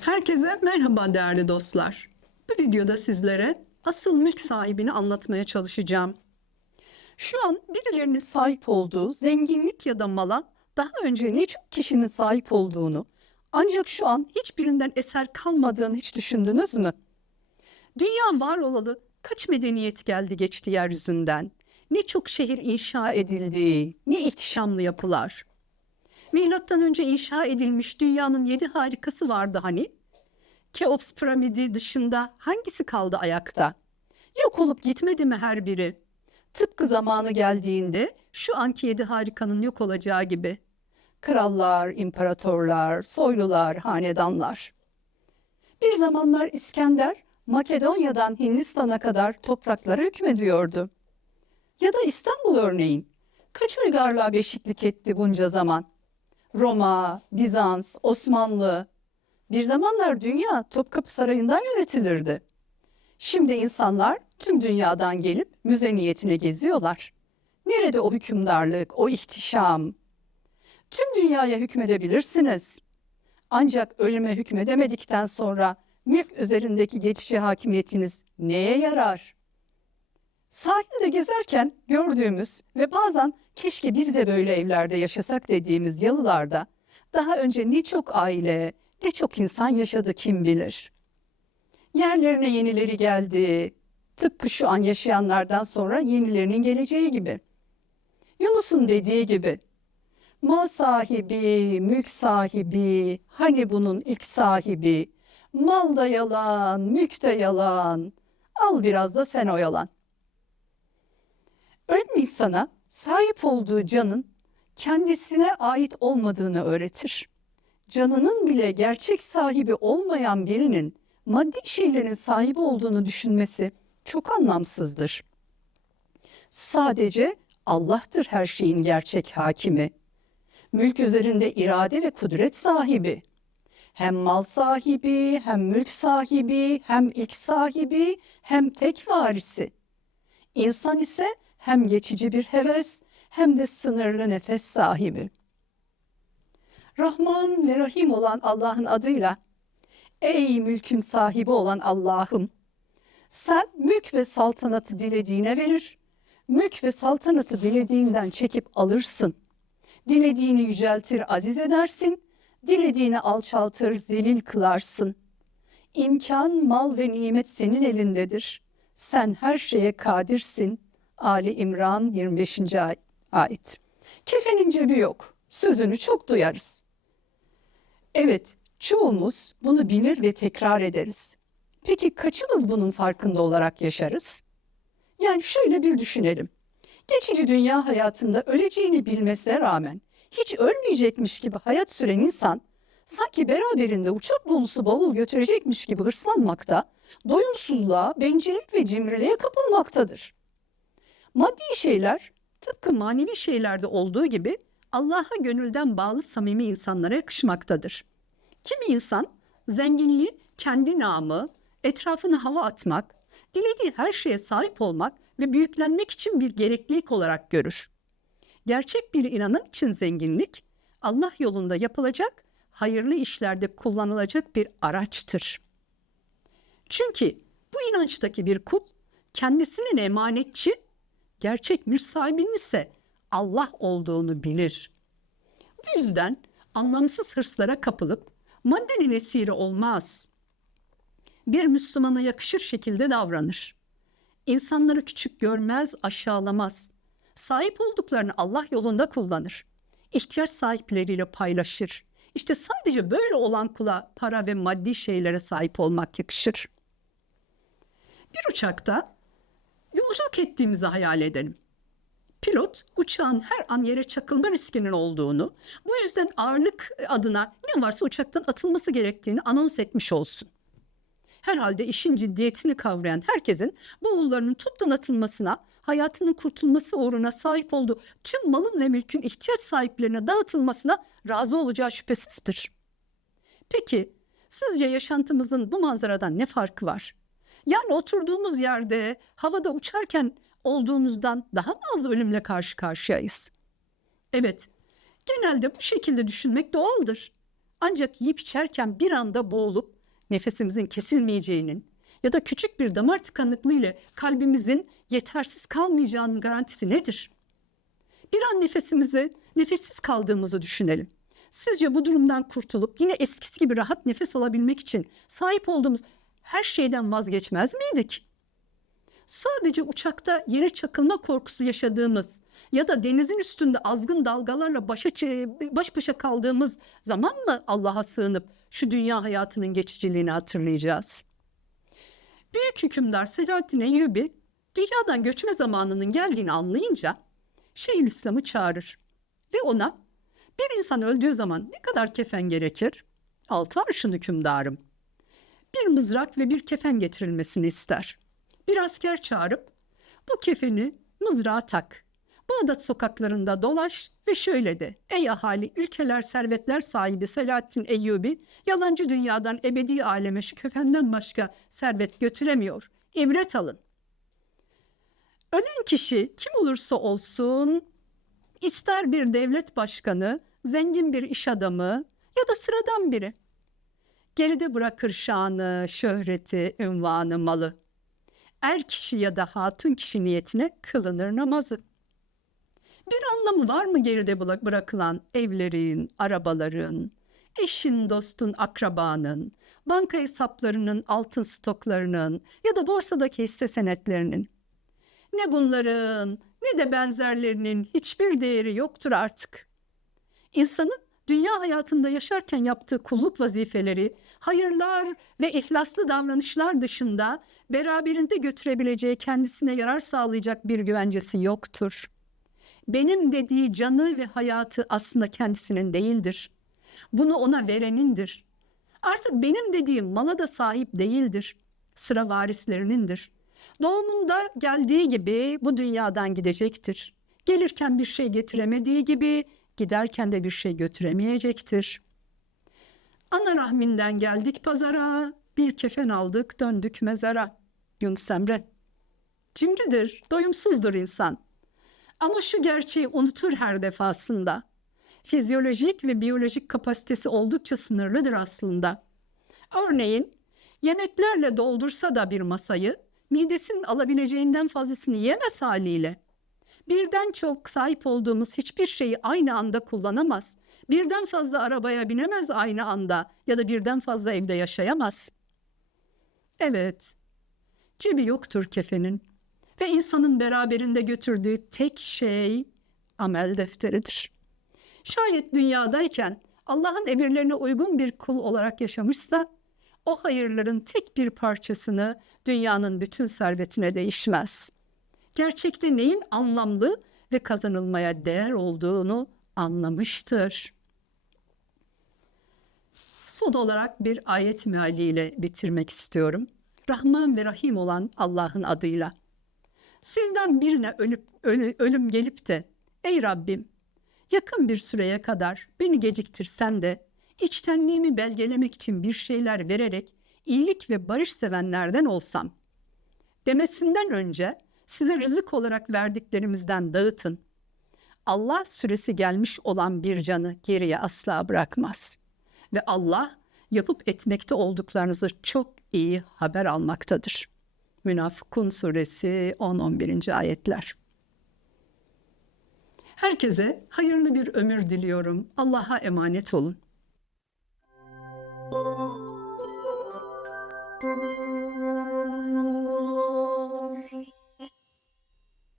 Herkese merhaba değerli dostlar. Bu videoda sizlere asıl mülk sahibini anlatmaya çalışacağım. Şu an birilerinin sahip olduğu zenginlik ya da mala daha önce ne çok kişinin sahip olduğunu ancak şu an hiçbirinden eser kalmadığını hiç düşündünüz mü? Dünya var olalı kaç medeniyet geldi geçti yeryüzünden. Ne çok şehir inşa edildi, ne ihtişamlı yapılar. Milattan önce inşa edilmiş dünyanın yedi harikası vardı hani. Keops piramidi dışında hangisi kaldı ayakta? Yok olup gitmedi mi her biri? Tıpkı zamanı geldiğinde şu anki yedi harikanın yok olacağı gibi. Krallar, imparatorlar, soylular, hanedanlar. Bir zamanlar İskender Makedonya'dan Hindistan'a kadar topraklara hükmediyordu. Ya da İstanbul örneğin. Kaç uygarlığa beşiklik etti bunca zaman? Roma, Bizans, Osmanlı. Bir zamanlar dünya Topkapı Sarayı'ndan yönetilirdi. Şimdi insanlar tüm dünyadan gelip müze niyetine geziyorlar. Nerede o hükümdarlık, o ihtişam? Tüm dünyaya hükmedebilirsiniz. Ancak ölüme hükmedemedikten sonra mülk üzerindeki geçici hakimiyetiniz neye yarar? Sahilde gezerken gördüğümüz ve bazen keşke biz de böyle evlerde yaşasak dediğimiz yalılarda daha önce ne çok aile, ne çok insan yaşadı kim bilir. Yerlerine yenileri geldi. Tıpkı şu an yaşayanlardan sonra yenilerinin geleceği gibi. Yunus'un dediği gibi mal sahibi, mülk sahibi, hani bunun ilk sahibi, mal da yalan, mülk de yalan, al biraz da sen oyalan. İnsana sahip olduğu canın kendisine ait olmadığını öğretir. Canının bile gerçek sahibi olmayan birinin maddi şeylerin sahibi olduğunu düşünmesi çok anlamsızdır. Sadece Allah'tır her şeyin gerçek hakimi. Mülk üzerinde irade ve kudret sahibi. Hem mal sahibi, hem mülk sahibi, hem ilk sahibi, hem tek varisi. İnsan ise hem geçici bir heves hem de sınırlı nefes sahibi. Rahman ve Rahim olan Allah'ın adıyla Ey mülkün sahibi olan Allah'ım sen mülk ve saltanatı dilediğine verir, mülk ve saltanatı dilediğinden çekip alırsın. Dilediğini yüceltir, aziz edersin, dilediğini alçaltır, zelil kılarsın. İmkan, mal ve nimet senin elindedir. Sen her şeye kadirsin. Ali İmran 25. ay- ayet. Kefenin cebi yok. Sözünü çok duyarız. Evet, çoğumuz bunu bilir ve tekrar ederiz. Peki kaçımız bunun farkında olarak yaşarız? Yani şöyle bir düşünelim. Geçici dünya hayatında öleceğini bilmesine rağmen hiç ölmeyecekmiş gibi hayat süren insan sanki beraberinde uçak dolusu bavul götürecekmiş gibi hırslanmakta, doyumsuzluğa, bencillik ve cimriliğe kapılmaktadır. Maddi şeyler tıpkı manevi şeylerde olduğu gibi Allah'a gönülden bağlı samimi insanlara yakışmaktadır. Kimi insan zenginliği kendi namı, etrafına hava atmak, dilediği her şeye sahip olmak ve büyüklenmek için bir gereklilik olarak görür. Gerçek bir inanın için zenginlik Allah yolunda yapılacak, hayırlı işlerde kullanılacak bir araçtır. Çünkü bu inançtaki bir kul kendisinin emanetçi, gerçek mülk sahibinin ise Allah olduğunu bilir. Bu yüzden anlamsız hırslara kapılıp maddenin esiri olmaz. Bir Müslümana yakışır şekilde davranır. İnsanları küçük görmez, aşağılamaz. Sahip olduklarını Allah yolunda kullanır. İhtiyaç sahipleriyle paylaşır. İşte sadece böyle olan kula para ve maddi şeylere sahip olmak yakışır. Bir uçakta yolculuk ettiğimizi hayal edelim. Pilot uçağın her an yere çakılma riskinin olduğunu, bu yüzden ağırlık adına ne varsa uçaktan atılması gerektiğini anons etmiş olsun. Herhalde işin ciddiyetini kavrayan herkesin bavullarının toptan atılmasına, hayatının kurtulması uğruna sahip olduğu tüm malın ve mülkün ihtiyaç sahiplerine dağıtılmasına razı olacağı şüphesizdir. Peki sizce yaşantımızın bu manzaradan ne farkı var? Yani oturduğumuz yerde, havada uçarken olduğumuzdan daha mı az ölümle karşı karşıyayız? Evet, genelde bu şekilde düşünmek doğaldır. Ancak yiyip içerken bir anda boğulup nefesimizin kesilmeyeceğinin ya da küçük bir damar tıkanıklığı ile kalbimizin yetersiz kalmayacağının garantisi nedir? Bir an nefesimizi, nefessiz kaldığımızı düşünelim. Sizce bu durumdan kurtulup yine eskisi gibi rahat nefes alabilmek için sahip olduğumuz her şeyden vazgeçmez miydik? Sadece uçakta yere çakılma korkusu yaşadığımız ya da denizin üstünde azgın dalgalarla başa, baş başa kaldığımız zaman mı Allah'a sığınıp şu dünya hayatının geçiciliğini hatırlayacağız? Büyük hükümdar Selahaddin Eyyubi dünyadan göçme zamanının geldiğini anlayınca Şeyhülislam'ı çağırır ve ona bir insan öldüğü zaman ne kadar kefen gerekir? Altı arşın hükümdarım. Bir mızrak ve bir kefen getirilmesini ister. Bir asker çağırıp bu kefeni mızrağa tak. Bağdat sokaklarında dolaş ve şöyle de. Ey ahali ülkeler servetler sahibi Selahattin Eyyubi yalancı dünyadan ebedi aleme şu kefenden başka servet götüremiyor. İbret alın. Ölen kişi kim olursa olsun ister bir devlet başkanı, zengin bir iş adamı ya da sıradan biri. Geride bırakır şanı, şöhreti, ünvanı, malı. Er kişi ya da hatun kişi niyetine kılınır namazı. Bir anlamı var mı geride bırakılan evlerin, arabaların, eşin, dostun, akrabanın, banka hesaplarının, altın stoklarının ya da borsadaki hisse senetlerinin? Ne bunların ne de benzerlerinin hiçbir değeri yoktur artık. İnsanın dünya hayatında yaşarken yaptığı kulluk vazifeleri, hayırlar ve ihlaslı davranışlar dışında beraberinde götürebileceği kendisine yarar sağlayacak bir güvencesi yoktur. Benim dediği canı ve hayatı aslında kendisinin değildir. Bunu ona verenindir. Artık benim dediğim mala da sahip değildir. Sıra varislerinindir. Doğumunda geldiği gibi bu dünyadan gidecektir. Gelirken bir şey getiremediği gibi giderken de bir şey götüremeyecektir. Ana rahminden geldik pazara, bir kefen aldık döndük mezara. Yunus Emre. Cimridir, doyumsuzdur insan. Ama şu gerçeği unutur her defasında. Fizyolojik ve biyolojik kapasitesi oldukça sınırlıdır aslında. Örneğin yemeklerle doldursa da bir masayı midesinin alabileceğinden fazlasını yemez haliyle. Birden çok sahip olduğumuz hiçbir şeyi aynı anda kullanamaz. Birden fazla arabaya binemez aynı anda ya da birden fazla evde yaşayamaz. Evet, cebi yoktur kefenin ve insanın beraberinde götürdüğü tek şey amel defteridir. Şayet dünyadayken Allah'ın emirlerine uygun bir kul olarak yaşamışsa o hayırların tek bir parçasını dünyanın bütün servetine değişmez. Gerçekte neyin anlamlı ve kazanılmaya değer olduğunu anlamıştır. Son olarak bir ayet mealiyle bitirmek istiyorum. Rahman ve Rahim olan Allah'ın adıyla. Sizden birine ölüp, ölü, ölüm gelip de ey Rabbim yakın bir süreye kadar beni geciktirsen de içtenliğimi belgelemek için bir şeyler vererek iyilik ve barış sevenlerden olsam demesinden önce size rızık olarak verdiklerimizden dağıtın. Allah süresi gelmiş olan bir canı geriye asla bırakmaz. Ve Allah yapıp etmekte olduklarınızı çok iyi haber almaktadır. Münafıkun suresi 10-11. ayetler. Herkese hayırlı bir ömür diliyorum. Allah'a emanet olun. Thank you.